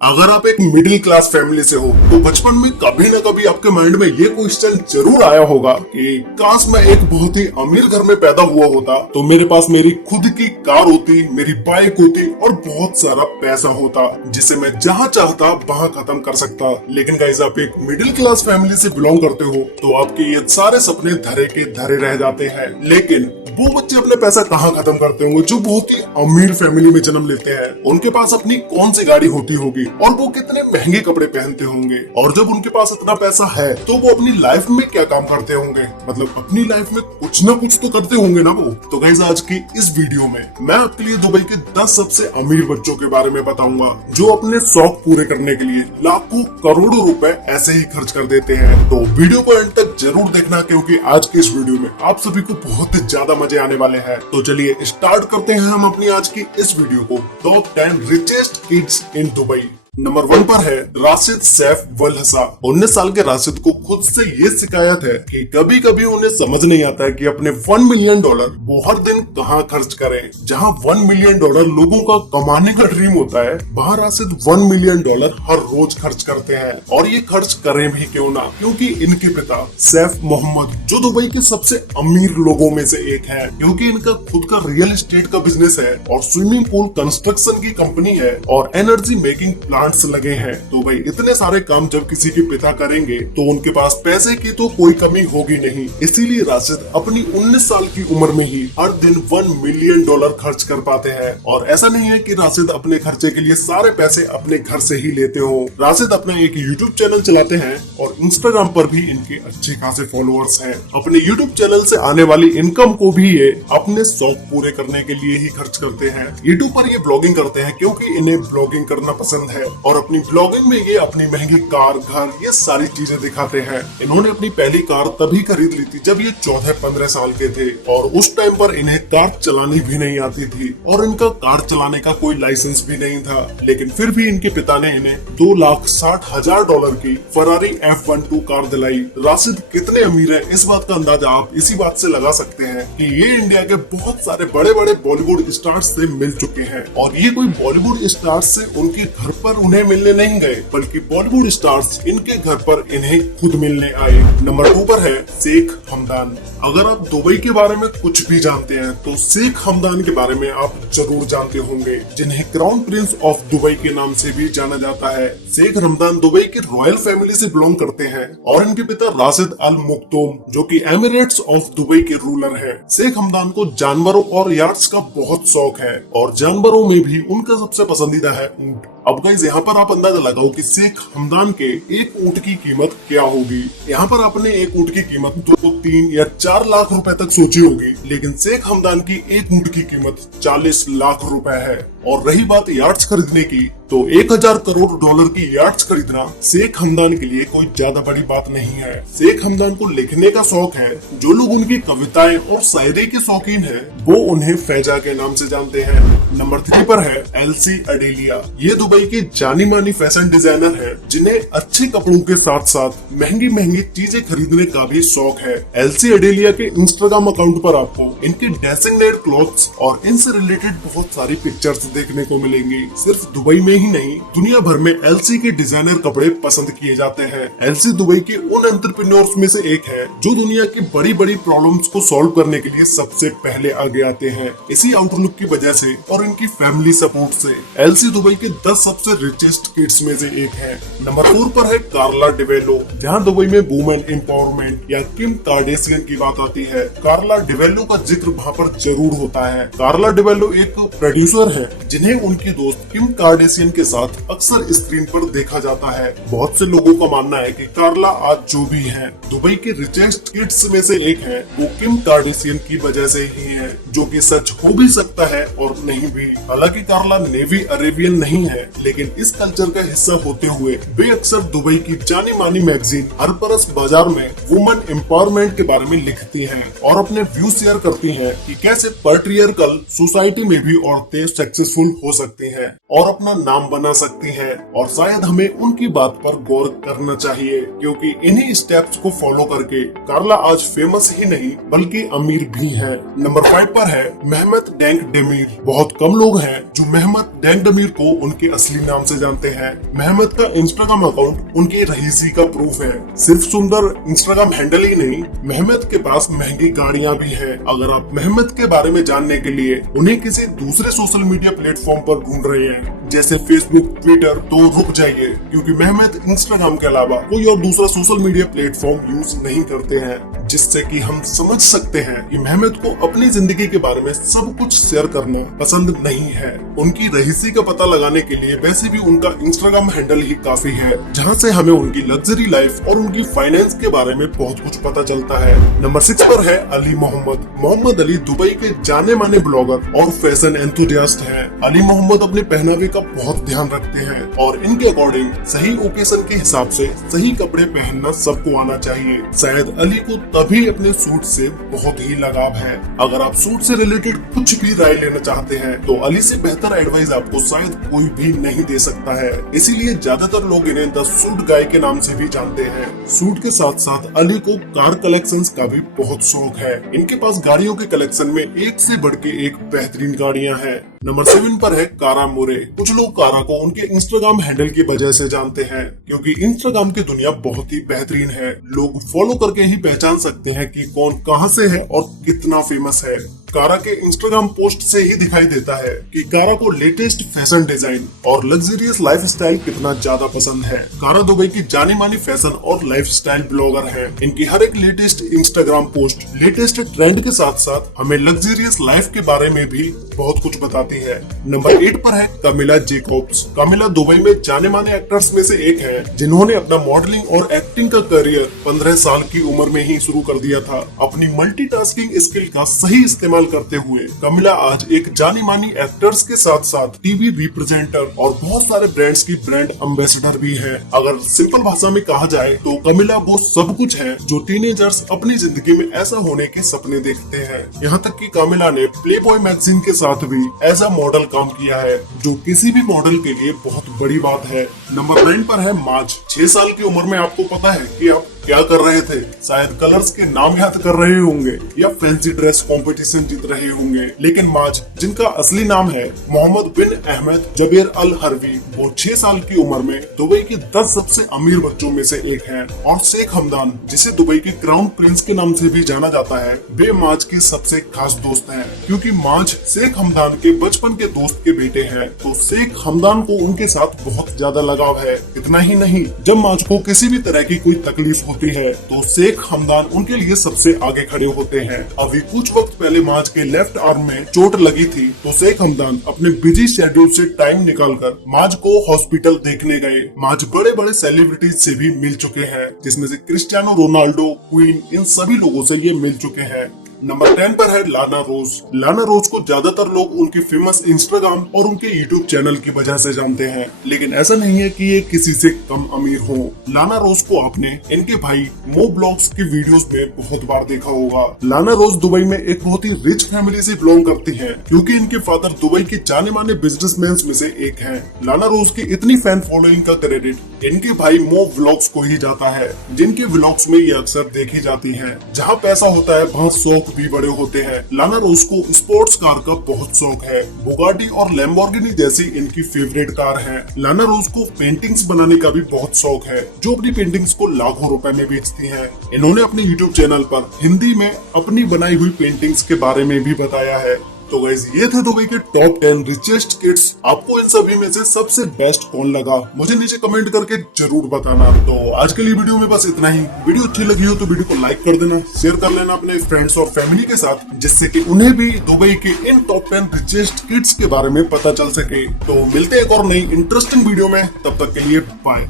अगर आप एक मिडिल क्लास फैमिली से हो तो बचपन में कभी न कभी आपके माइंड में ये क्वेश्चन जरूर आया होगा कि काश मैं एक बहुत ही अमीर घर में पैदा हुआ होता तो मेरे पास मेरी खुद की कार होती, मेरी बाइक होती और बहुत सारा पैसा होता जिसे मैं जहाँ चाहता वहाँ खत्म कर सकता। लेकिन गाइस, आप एक मिडिल क्लास फैमिली से बिलोंग करते हो तो आपके ये सारे सपने धरे के धरे रह जाते हैं। लेकिन वो बच्चे अपने पैसा कहाँ खत्म करते होंगे जो बहुत ही अमीर फैमिली में जन्म लेते हैं? उनके पास अपनी कौन सी गाड़ी होती होगी और वो कितने महंगे कपड़े पहनते होंगे? और जब उनके पास इतना पैसा है तो वो अपनी लाइफ में क्या काम करते होंगे? मतलब अपनी लाइफ में कुछ ना कुछ तो करते होंगे ना वो। तो गाइस, आज की इस वीडियो में मैं आपके लिए दुबई के 10 सबसे अमीर बच्चों के बारे में बताऊंगा जो अपने शौक पूरे करने के लिए लाखों करोड़ों रुपए ऐसे ही खर्च कर देते हैं। तो वीडियो को एंड तक जरूर देखना क्योंकि आज की इस वीडियो में आप सभी को बहुत ज्यादा मजे आने वाले हैं। तो चलिए स्टार्ट करते हैं हम अपनी आज की इस वीडियो को। Top 10 richest kids in Dubai. Number 1 पर है राशिद सैफ वलहसा। 19 साल के राशिद को खुद से ये शिकायत है कि कभी कभी उन्हें समझ नहीं आता है कि अपने $1 मिलियन वो हर दिन कहाँ खर्च करें। जहाँ $1 मिलियन लोगों का कमाने का ड्रीम होता है, वहाँ राशिद $1 मिलियन हर रोज खर्च करते हैं। और ये खर्च करें भी क्यों ना, क्योंकि इनके पिता सैफ मोहम्मद जो दुबई के सबसे अमीर लोगों में से एक है, क्योंकि इनका खुद का रियल एस्टेट का बिजनेस है और स्विमिंग पूल कंस्ट्रक्शन की कंपनी है और एनर्जी मेकिंग प्लांट लगे हैं। तो भाई इतने सारे काम जब किसी के पिता करेंगे तो उनके पास पैसे की तो कोई कमी होगी नहीं। इसीलिए राशिद अपनी 19 साल की उम्र में ही हर दिन $1 मिलियन खर्च कर पाते हैं। और ऐसा नहीं है कि राशिद अपने खर्चे के लिए सारे पैसे अपने घर से ही लेते हो। राशिद अपना एक यूट्यूब चैनल चलाते हैं और इंस्टाग्राम पर भी इनके अच्छे खासे फॉलोअर्स हैं। अपने यूट्यूब चैनल से आने वाली इनकम को भी ये अपने शौक पूरे करने के लिए ही खर्च करते हैं। यूट्यूब पर ये ब्लॉगिंग करते हैं क्योंकि इन्हें ब्लॉगिंग करना पसंद है और अपनी ब्लॉगिंग में ये अपनी महंगी कार, घर, ये सारी चीजें दिखाते हैं। इन्होंने अपनी पहली कार तभी खरीद ली थी जब ये 14-15 साल के थे और उस टाइम पर इन्हें कार चलानी भी नहीं आती थी और इनका कार चलाने का कोई लाइसेंस भी नहीं था। लेकिन फिर भी इनके पिता ने इन्हें $2,60,000 की फरारी F12 कार दिलाई। राशिद कितने अमीर है इस बात का अंदाजा आप इसी बात से लगा सकते हैं कि ये इंडिया के बहुत सारे बड़े बड़े बॉलीवुड स्टार्स से मिल चुके हैं। और ये कोई बॉलीवुड स्टार्स से उनके घर पर उन्हें मिलने नहीं गए, बल्कि बॉलीवुड स्टार्स इनके घर पर इन्हें खुद मिलने आए। नंबर 2 पर है शेख हमदान। अगर आप दुबई के बारे में कुछ भी जानते हैं तो शेख हमदान के बारे में आप जरूर जानते होंगे, जिन्हें क्राउन प्रिंस ऑफ दुबई के नाम से भी जाना जाता है। शेख हमदान दुबई की रॉयल फैमिली से बिलोंग करते हैं और इनके पिता राशिद अल मखदूम जो कि एमिरेट्स ऑफ दुबई के रूलर है। शेख हमदान को जानवरों और यार्ड्स का बहुत शौक है और जानवरों में भी उनका सबसे पसंदीदा है ऊंट। अब गाइस, यहाँ पर आप अंदाजा लगाओ कि शेख हमदान के एक ऊंट की कीमत क्या होगी। यहाँ पर आपने एक ऊंट की कीमत 2, 3 या 4 लाख रुपए तक सोची होगी, लेकिन शेख हमदान की एक ऊंट की कीमत 40 लाख रुपए है। और रही बात यार्ड्स खरीदने की, तो 1000 करोड़ डॉलर की यार्ड्स खरीदना शेख हमदान के लिए कोई ज्यादा बड़ी बात नहीं है। शेख हमदान को लिखने का शौक है। जो लोग उनकी कविताएं और शायरी के शौकीन हैं, वो उन्हें फैजा के नाम से जानते हैं। नंबर 3 पर है एल्सी अडेलिया। ये दुबई की जानी मानी फैशन डिजाइनर है, जिन्हें अच्छे कपड़ों के साथ साथ महंगी महंगी चीजें खरीदने का भी शौक है। एल्सी अडेलिया के इंस्टाग्राम अकाउंट पर आपको इनके डेसिग्नेटेड क्लॉथ्स और इनसे रिलेटेड बहुत सारी पिक्चर्स देखने को मिलेंगी। सिर्फ दुबई में ही नहीं, दुनिया भर में एल्सी के डिजाइनर कपड़े पसंद किए जाते हैं। एल्सी दुबई के उन एंटरप्रेन्योर्स में से एक है जो दुनिया की बड़ी बड़ी प्रॉब्लम्स को सॉल्व करने के लिए सबसे पहले आगे आते हैं। इसी आउटलुक की वजह से और इनकी फैमिली सपोर्ट से एल्सी दुबई के 10 सबसे रिचेस्ट किड्स में से एक है। नंबर 4 पर है कार्ला डिवेलो। जहाँ दुबई में वुमेन एम्पावरमेंट या किम कार्डेशियन की बात आती है, कार्ला डिवेलो का जिक्र वहाँ पर जरूर होता है। कार्ला डिवेलो एक प्रोड्यूसर है जिन्हें उनकी दोस्त किम कार्डेशियन के साथ अक्सर स्क्रीन पर देखा जाता है। बहुत से लोगों का मानना है कि कार्ला आज जो भी है दुबई के रिचेस्ट किड्स में से एक है, वो किम कार्डेशियन की वजह से ही है, जो कि सच हो भी सकता है और नहीं भी। हालांकि कार्ला नेवी अरेबियन नहीं है, लेकिन इस कल्चर का हिस्सा होते हुए वे अक्सर दुबई की जानी मानी मैगजीन हरपरस बाजार में वुमेन एम्पावरमेंट के बारे में लिखती हैं और अपने व्यू शेयर करती हैं कि कैसे पैट्रियार्कल सोसाइटी में भी औरतें सक्सेसफुल हो सकती हैं और अपना नाम बना सकती हैं। और शायद हमें उनकी बात पर गौर करना चाहिए, क्योंकि इन्हीं स्टेप्स को फॉलो करके कार्ला आज फेमस ही नहीं बल्कि अमीर भी है। नंबर 5 पर है मेहमत डेंक डेमीर। बहुत कम लोग हैं जो मेहमत डेंगडमीर को उनके असली नाम से जानते हैं। मेहमत का इंस्टाग्राम अकाउंट उनकी रईसी का प्रूफ है। सिर्फ सुंदर इंस्टाग्राम हैंडल ही नहीं, मेहमत के पास महंगी गाड़ियां भी हैं। अगर आप मेहमत के बारे में जानने के लिए उन्हें किसी दूसरे सोशल मीडिया प्लेटफॉर्म पर ढूंढ रहे हैं जैसे फेसबुक, ट्विटर, तो रुक जाइए, क्योंकि मेहमत इंस्टाग्राम के अलावा कोई और दूसरा सोशल मीडिया प्लेटफॉर्म यूज नहीं करते हैं, जिससे कि हम समझ सकते हैं कि मेहमत को अपनी जिंदगी के बारे में सब कुछ शेयर करना पसंद नहीं है। उनकी रईसी का पता लगाने के लिए वैसे भी उनका इंस्टाग्राम हैंडल ही काफी है, जहां से हमें उनकी लग्जरी लाइफ और उनकी फाइनेंस के बारे में बहुत कुछ पता चलता है। नंबर 6 पर है अली मोहम्मद। मोहम्मद अली दुबई के जाने माने ब्लॉगर और फैशन एंथुसियास्ट हैं। अली मोहम्मद अपने पहनावे का बहुत ध्यान रखते हैं और इनके अकॉर्डिंग सही ओकेशन के हिसाब से सही कपड़े पहनना सबको आना चाहिए। शायद अली को तभी अपने सूट से बहुत ही लगाव है। अगर आप सूट से रिलेटेड कुछ भी राय लेना चाहते हैं तो अली से बेहतर एडवाइस आपको शायद कोई भी नहीं दे सकता है। इसीलिए ज्यादातर लोग इन्हें द सूट गाय के नाम से भी जानते हैं। सूट के साथ साथ अली को कार कलेक्शंस का भी बहुत शौक है। इनके पास गाड़ियों के कलेक्शन में एक से बढ़ के एक बेहतरीन गाड़ियां हैं। नंबर 7 पर है कारा मोरे। कुछ लोग कारा को उनके इंस्टाग्राम हैंडल की वजह से जानते हैं, क्योंकि इंस्टाग्राम की दुनिया बहुत ही बेहतरीन है। लोग फॉलो करके ही पहचान सकते हैं कि कौन कहां से है और कितना फेमस है। कारा के इंस्टाग्राम पोस्ट से ही दिखाई देता है कि कारा को लेटेस्ट फैशन डिजाइन और लग्जरियस लाइफस्टाइल कितना ज्यादा पसंद है। कारा दुबई की जानी मानी फैशन और लाइफस्टाइल ब्लॉगर है। इनकी हर एक latest Instagram post latest trend के साथ साथ हमें लग्जरियस लाइफ के बारे में भी बहुत कुछ बताती है। नंबर 8 पर है कामिला जैकब्स। कामिला दुबई में जाने माने एक्टर्स में से एक है, जिन्होंने अपना मॉडलिंग और एक्टिंग का करियर 15 साल की उम्र में ही शुरू कर दिया था। अपनी मल्टीटास्किंग स्किल का सही इस्तेमाल करते हुए कामिला आज एक जानी मानी एक्टर्स के साथ साथ टीवी रिप्रेजेंटर और बहुत सारे ब्रांड्स की ब्रांड एम्बेसडर भी है। अगर सिंपल भाषा में कहा जाए तो कामिला वो सब कुछ है जो टीनेजर्स अपनी जिंदगी में ऐसा होने के सपने देखते हैं। यहाँ तक कि कामिला ने प्लेबॉय मैगजीन के साथ भी एज अ मॉडल काम किया है, जो किसी भी मॉडल के लिए बहुत बड़ी बात है। नंबर 9 पर है माज। 6 साल की उम्र में आपको पता है कि आप क्या कर रहे थे? शायद कलर्स के नाम याद कर रहे होंगे या फैंसी ड्रेस कंपटीशन जीत रहे होंगे। लेकिन माज, जिनका असली नाम है मोहम्मद बिन अहमद जबेर अल हरवी, वो 6 साल की उम्र में दुबई के 10 सबसे अमीर बच्चों में से एक है। और शेख हमदान, जिसे दुबई के क्राउन प्रिंस के नाम से भी जाना जाता है, वे माज के सबसे खास दोस्त हैं, क्योंकि माज शेख हमदान के बचपन के दोस्त के बेटे हैं। तो शेख हमदान को उनके साथ बहुत ज्यादा लगाव है। इतना ही नहीं, जब माज को किसी भी तरह की कोई तकलीफ होती है तो शेख हमदान उनके लिए सबसे आगे खड़े होते हैं। अभी कुछ वक्त पहले माज के लेफ्ट आर्म में चोट लगी थी, तो शेख हमदान अपने बिजी शेड्यूल से टाइम निकालकर माज को हॉस्पिटल देखने गए। माज बड़े बड़े सेलिब्रिटीज से भी मिल चुके हैं, जिसमें से क्रिस्टियानो रोनाल्डो, क्वीन, इन सभी लोगों से ये मिल चुके हैं। नंबर 10 पर है लाना रोज। लाना रोज को ज्यादातर लोग उनकी फेमस इंस्टाग्राम और उनके यूट्यूब चैनल की वजह से जानते हैं, लेकिन ऐसा नहीं है कि ये किसी से कम अमीर हो। लाना रोज को आपने इनके भाई मो ब्लॉग्स की वीडियोस में बहुत बार देखा होगा। लाना रोज दुबई में एक बहुत ही रिच फैमिली से बिलोंग करती है, क्योंकि इनके फादर दुबई के जाने माने बिजनेसमैन में से एक हैं। लाना रोज की इतनी फैन फॉलोइंग का क्रेडिट इनके भाई मो व्लॉग्स को ही जाता है, जिनके व्लॉग्स में ये अक्सर देखी जाती है। जहाँ पैसा होता है वहाँ शौक भी बड़े होते हैं। लाना रोज को स्पोर्ट्स कार का बहुत शौक है। बुगाटी और लैम्बोर्गिनी जैसी इनकी फेवरेट कार है। लाना रोज को पेंटिंग्स बनाने का भी बहुत शौक है, जो अपनी पेंटिंग्स को लाखों रुपए में बेचती हैं। इन्होंने अपने यूट्यूब चैनल पर हिंदी में अपनी बनाई हुई पेंटिंग्स के बारे में भी बताया है। तो गाइस, ये थे दुबई के टॉप 10 रिचेस्ट किड्स। आपको इन सभी में से सबसे बेस्ट कौन लगा, मुझे नीचे कमेंट करके जरूर बताना। तो आज के लिए वीडियो में बस इतना ही। वीडियो अच्छी लगी हो तो वीडियो को लाइक कर देना, शेयर कर लेना अपने फ्रेंड्स और फैमिली के साथ, जिससे कि उन्हें भी दुबई के इन टॉप 10 रिचेस्ट किड्स के बारे में पता चल सके। तो मिलते हैं एक और नई इंटरेस्टिंग वीडियो में, तब तक के लिए बाय।